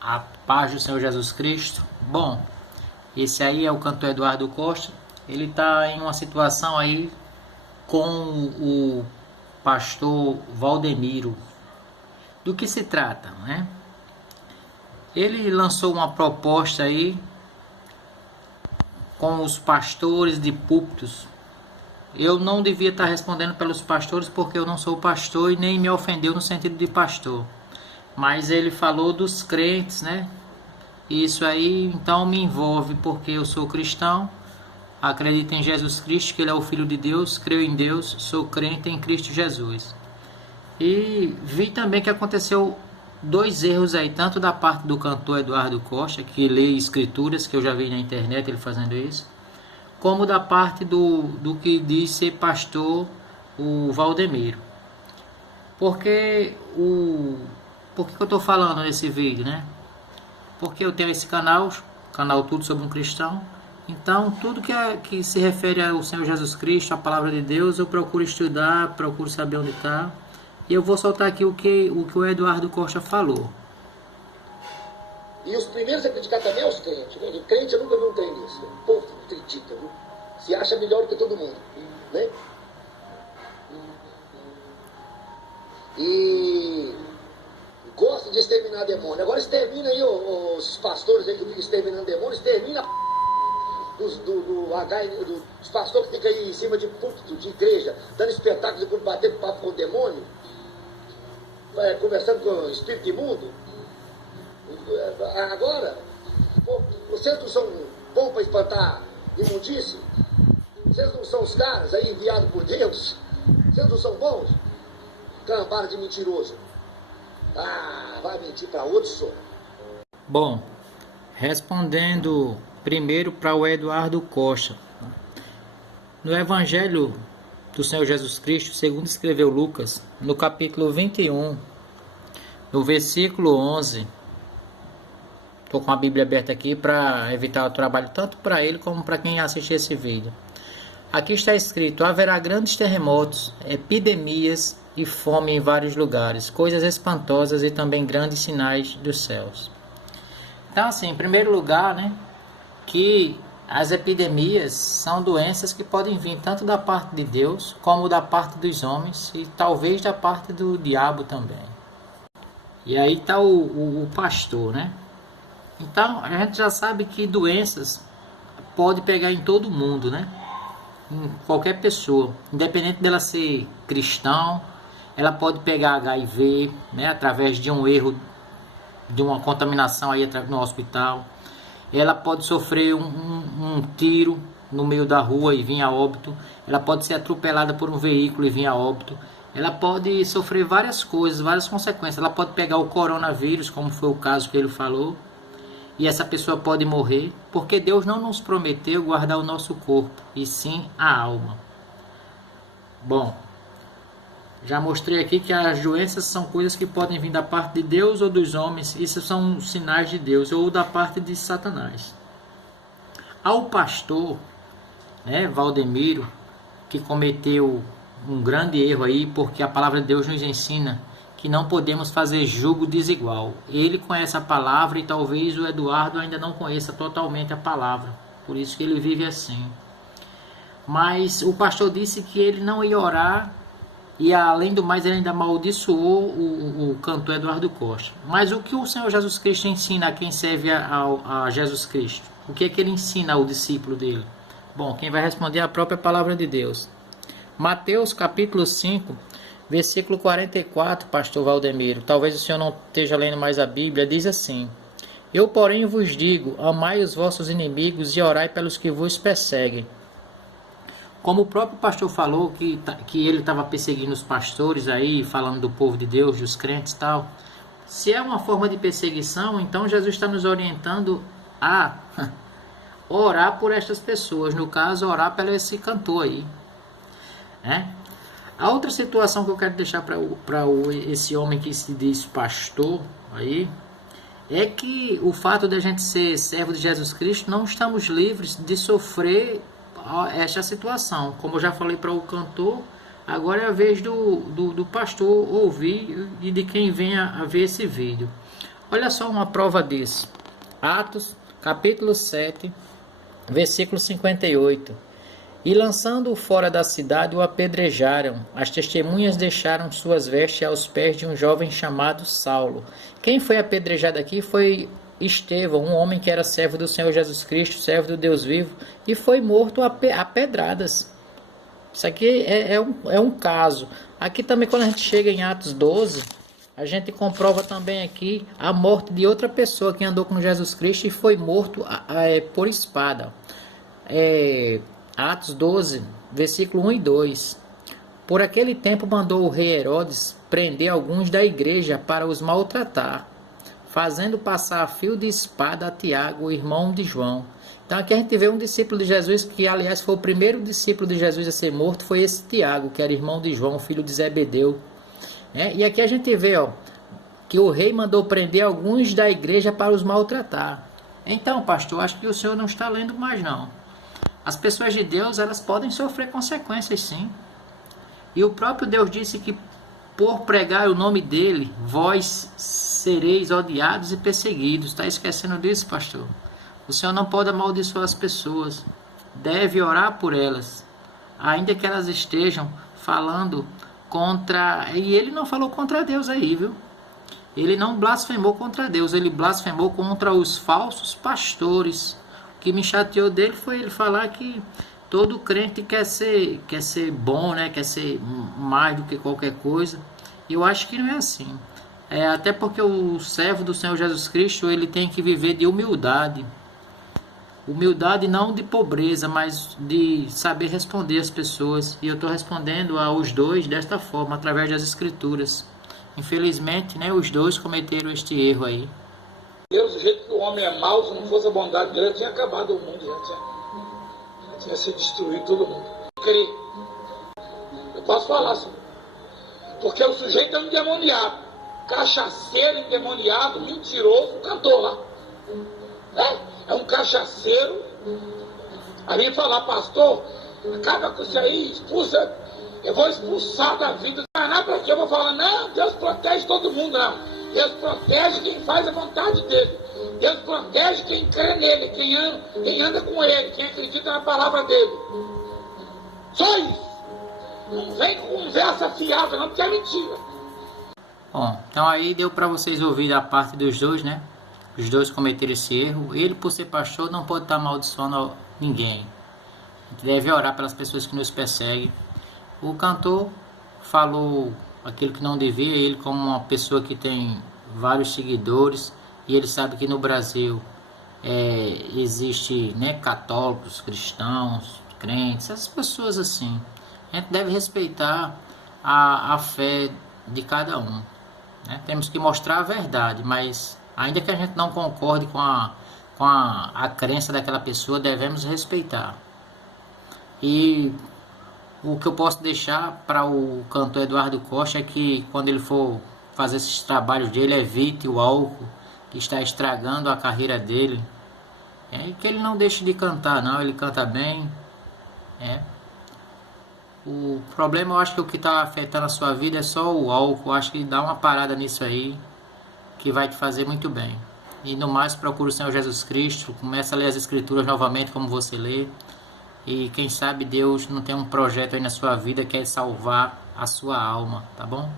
A paz do Senhor Jesus Cristo. Bom, esse aí é o cantor Eduardo Costa. Ele está em uma situação aí com o pastor Valdemiro. Do que se trata, né? Ele lançou uma proposta aí com os pastores de púlpitos. Eu não devia estar respondendo pelos pastores porque eu não sou pastor e nem me ofendeu no sentido de pastor. Mas ele falou dos crentes, né? Isso aí então me envolve porque eu sou cristão, acredito em Jesus Cristo, que Ele é o Filho de Deus, creio em Deus, sou crente em Cristo Jesus. E vi também que aconteceu dois erros aí, tanto da parte do cantor Eduardo Costa, que lê escrituras, que eu já vi na internet ele fazendo isso, como da parte do que diz ser pastor o Valdemiro. Por que eu estou falando nesse vídeo, né? Porque eu tenho esse canal Tudo Sobre um Cristão. Então, tudo que se refere ao Senhor Jesus Cristo, a palavra de Deus, eu procuro estudar, procuro saber onde está. E eu vou soltar aqui o que o Eduardo Costa falou. E os primeiros a criticar também é os crentes, né? De crente eu nunca vi um trem nisso. O povo critica, viu? Se acha melhor do que todo mundo, né? E gosta de exterminar demônio. Agora extermina aí os pastores aí que ficam exterminando demônio, extermina dos pastores que ficam aí em cima de púlpito, de igreja, dando espetáculo de bater papo com o demônio, conversando com o espírito imundo. Agora, vocês não são bons para espantar imundície? Vocês não são os caras aí enviados por Deus? Vocês não são bons? Cambada de mentiroso. Vai mentir para outro só. Bom, respondendo primeiro para o Eduardo Costa. No Evangelho do Senhor Jesus Cristo, segundo escreveu Lucas, no capítulo 21, no versículo 11, estou com a Bíblia aberta aqui para evitar o trabalho tanto para ele como para quem assiste esse vídeo. Aqui está escrito: haverá grandes terremotos, epidemias e fome em vários lugares, coisas espantosas e também grandes sinais dos céus. Então, assim, em primeiro lugar, né, que as epidemias são doenças que podem vir tanto da parte de Deus como da parte dos homens e talvez da parte do diabo também. E aí está o pastor, né? Então, a gente já sabe que doenças pode pegar em todo mundo, né? Em qualquer pessoa, independente dela ser cristão, ela pode pegar HIV, né, através de um erro, de uma contaminação aí no hospital. Ela pode sofrer um tiro no meio da rua e vir a óbito. Ela pode ser atropelada por um veículo e vir a óbito. Ela pode sofrer várias coisas, várias consequências. Ela pode pegar o coronavírus, como foi o caso que ele falou, e essa pessoa pode morrer, porque Deus não nos prometeu guardar o nosso corpo, e sim a alma. Bom, já mostrei aqui que as doenças são coisas que podem vir da parte de Deus ou dos homens. Isso são sinais de Deus ou da parte de Satanás. Ao pastor, né, Valdemiro, que cometeu um grande erro aí, porque a palavra de Deus nos ensina que não podemos fazer julgo desigual. Ele conhece a palavra e talvez o Eduardo ainda não conheça totalmente a palavra. Por isso que ele vive assim. Mas o pastor disse que ele não ia orar. E além do mais, ele ainda amaldiçoou o cantor Eduardo Costa. Mas o que o Senhor Jesus Cristo ensina a quem serve a Jesus Cristo? O que é que ele ensina ao discípulo dele? Bom, quem vai responder é a própria palavra de Deus. Mateus capítulo 5, versículo 44, pastor Valdemiro. Talvez o senhor não esteja lendo mais a Bíblia. Diz assim: eu, porém, vos digo, amai os vossos inimigos e orai pelos que vos perseguem. Como o próprio pastor falou que ele estava perseguindo os pastores aí, falando do povo de Deus, dos crentes e tal. Se é uma forma de perseguição, então Jesus está nos orientando a orar por estas pessoas. No caso, orar pelo esse cantor aí, né? A outra situação que eu quero deixar para esse homem que se diz pastor aí, é que o fato de a gente ser servo de Jesus Cristo, não estamos livres de sofrer esta situação. Como eu já falei para o cantor, agora é a vez do pastor ouvir e de quem venha a ver esse vídeo. Olha só uma prova disso. Atos, capítulo 7, versículo 58. E lançando-o fora da cidade, o apedrejaram. As testemunhas deixaram suas vestes aos pés de um jovem chamado Saulo. Quem foi apedrejado aqui foi Estevão, um homem que era servo do Senhor Jesus Cristo, servo do Deus vivo, e foi morto a pedradas. Isso aqui é um caso. Aqui também, quando a gente chega em Atos 12, a gente comprova também aqui a morte de outra pessoa que andou com Jesus Cristo e foi morto por espada. Atos 12, versículo 1 e 2. Por aquele tempo mandou o rei Herodes prender alguns da igreja para os maltratar, fazendo passar a fio de espada a Tiago, irmão de João. Então aqui a gente vê um discípulo de Jesus, que aliás foi o primeiro discípulo de Jesus a ser morto, foi esse Tiago, que era irmão de João, filho de Zebedeu. E aqui a gente vê que o rei mandou prender alguns da igreja para os maltratar. Então, pastor, acho que o senhor não está lendo mais não. As pessoas de Deus, elas podem sofrer consequências, sim. E o próprio Deus disse que por pregar o nome dele, vós sereis odiados e perseguidos. Está esquecendo disso, pastor? O Senhor não pode amaldiçoar as pessoas. Deve orar por elas, ainda que elas estejam falando contra... E ele não falou contra Deus aí, viu? Ele não blasfemou contra Deus, ele blasfemou contra os falsos pastores. O que me chateou dele foi ele falar que todo crente quer ser bom, né? Quer ser mais do que qualquer coisa. E eu acho que não é assim. Até porque o servo do Senhor Jesus Cristo, ele tem que viver de humildade. Humildade não de pobreza, mas de saber responder às pessoas. E eu estou respondendo aos dois desta forma, através das Escrituras. Infelizmente, né, os dois cometeram este erro aí. Deus, do jeito que o homem é mau, se não fosse a bondade dele, tinha acabado o mundo, já tinha se destruído todo mundo. Eu posso falar assim, porque o sujeito é um endemoniado, cachaceiro, endemoniado, mentiroso, cantor lá. É um cachaceiro. Aí falar, pastor, acaba com isso aí, expulsa, eu vou expulsar da vida. Não é pra quê? Eu vou falar, não, Deus protege todo mundo, não. Deus protege quem faz a vontade dele. Deus protege quem crê nele, quem anda com ele, quem acredita na palavra dele. Só isso. Não vem com conversa fiada, não, porque é mentira. Bom, então aí deu para vocês ouvir a parte dos dois, né? Os dois cometeram esse erro. Ele, por ser pastor, não pode estar amaldiçoando ninguém. A gente deve orar pelas pessoas que nos perseguem. O cantor falou aquilo que não devia. Ele, como uma pessoa que tem vários seguidores, e ele sabe que no Brasil existe, né, católicos, cristãos, crentes, essas pessoas assim. A gente deve respeitar a fé de cada um, né? Temos que mostrar a verdade, mas ainda que a gente não concorde com a crença daquela pessoa, devemos respeitar. E o que eu posso deixar para o cantor Eduardo Costa é que quando ele for fazer esses trabalhos dele, evite o álcool que está estragando a carreira dele. E que ele não deixe de cantar, não, ele canta bem. O problema, eu acho que o que está afetando a sua vida é só o álcool. Eu acho que dá uma parada nisso aí, que vai te fazer muito bem. E no mais, procure o Senhor Jesus Cristo, começa a ler as Escrituras novamente como você lê. E quem sabe Deus não tem um projeto aí na sua vida que é salvar a sua alma, tá bom?